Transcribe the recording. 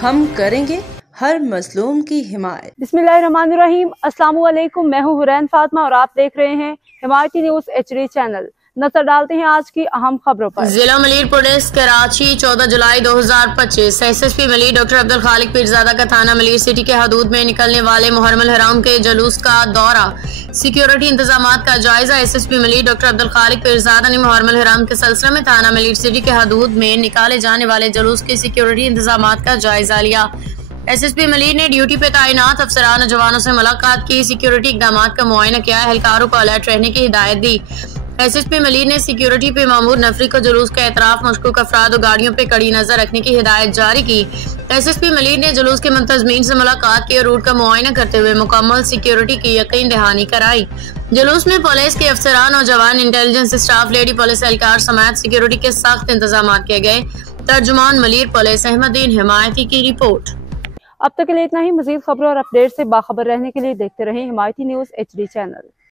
हम करेंगे हर मजलूम की हिमायत। बिस्मिल्लाहिर्रहमानिर्रहीम। अस्सलामु अलैकुम। मैं हूँ हुरैन फातिमा और आप देख रहे हैं हिमायती न्यूज़ HD चैनल। नजर डालते हैं आज की अहम खबरों पर। जिला मलीर पुलिस कराची 14 जुलाई 2025 SSP मलीर डॉक्टर अब्दुल खालिक पीरजादा का थाना मलीर सिटी के हदूद में निकलने वाले मुहर्रम हराम के जुलूस का दौरा, सिक्योरिटी इंतजामात का जायजा। SSP मलीर डॉक्टर अब्दुल खालिक पीरजादा ने मुहर्रम हराम के सिलसिले में थाना मलीर सिटी के हदूद में निकाले जाने वाले जुलूस के सिक्योरिटी इंतजामात का जायजा लिया। SSP मलीर ने ड्यूटी पे तैनात अफसरान जवानों से मुलाकात की, सिक्योरिटी इकदामात का मुआयना किया, एहलकारों को अलर्ट रहने की हिदायत दी। SSP मलीर ने सिक्योरिटी पे मामूर नफरी को जुलूस का एतराफ, मशकूक अफराद और गाड़ियों पे कड़ी नजर रखने की हिदायत जारी की। SSP मलीर ने जुलूस के मुंतजमीन से मुलाकात की और रूट का मुआयना करते हुए मुकम्मल सिक्योरिटी की यकीन दहानी कराई। जुलूस में पुलिस के अफसरान और जवान, इंटेलिजेंस स्टाफ, लेडी पुलिस एहलकार समेत सिक्योरिटी के सख्त इंतजाम किए गए। तर्जुमान मलीर पुलिस अहमदीन हिमायती की रिपोर्ट। अब तक के लिए इतना ही। मजीद खबरों और अपडेट से बाखबर रहने के लिए देखते रहें हिमायती न्यूज़ HD चैनल।